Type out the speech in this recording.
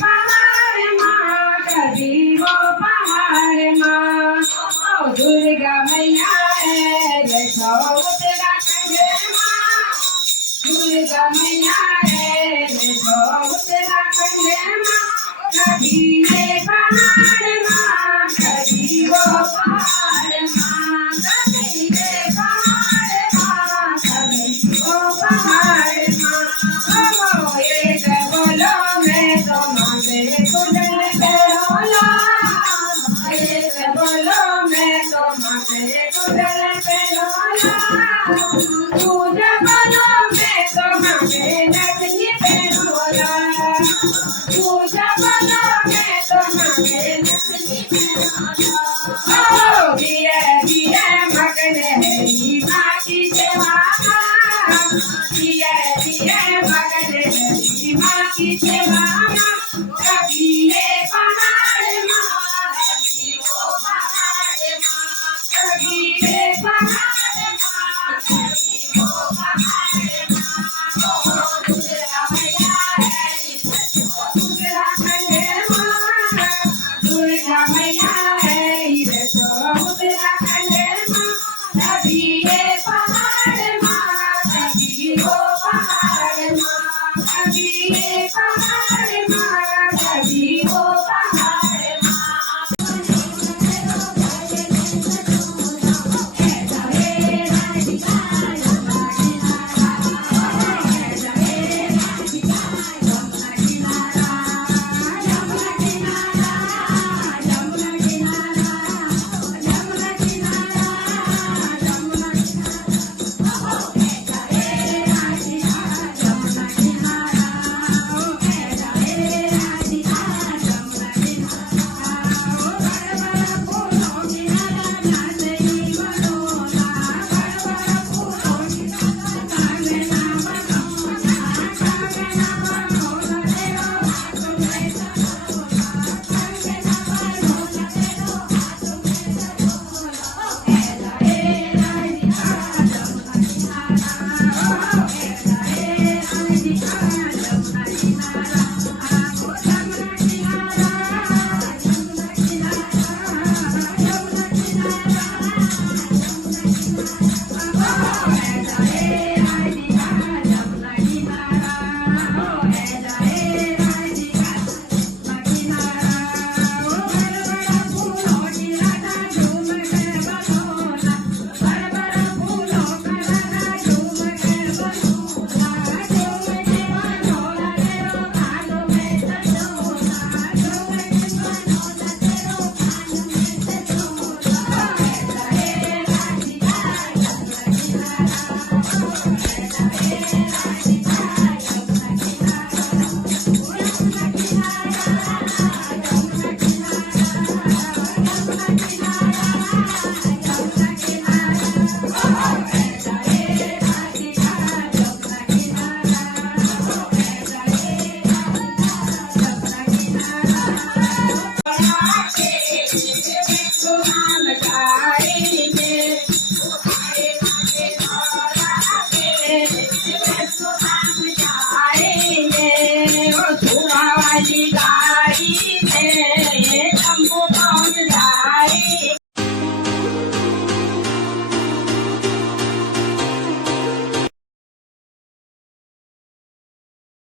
पहाड़ माँ कभी वो पहाड़ माँ दुर्गा मैया है देखो उत्तराखंड माँ दुर्गा मैया है देखो उत्तराखंड माँ कभी ये पहाड़ माँ कभी वो पहाड़ माँ कभी ये पहाड़ माँ कभी वो पहाड़ माँ एक बोलो मैं तो माँ से कुदन करोला एक बोलो मैं तो माँ से कुदन करोला पूजा बोलो मैं तो माँ से नचनी करोला पूजा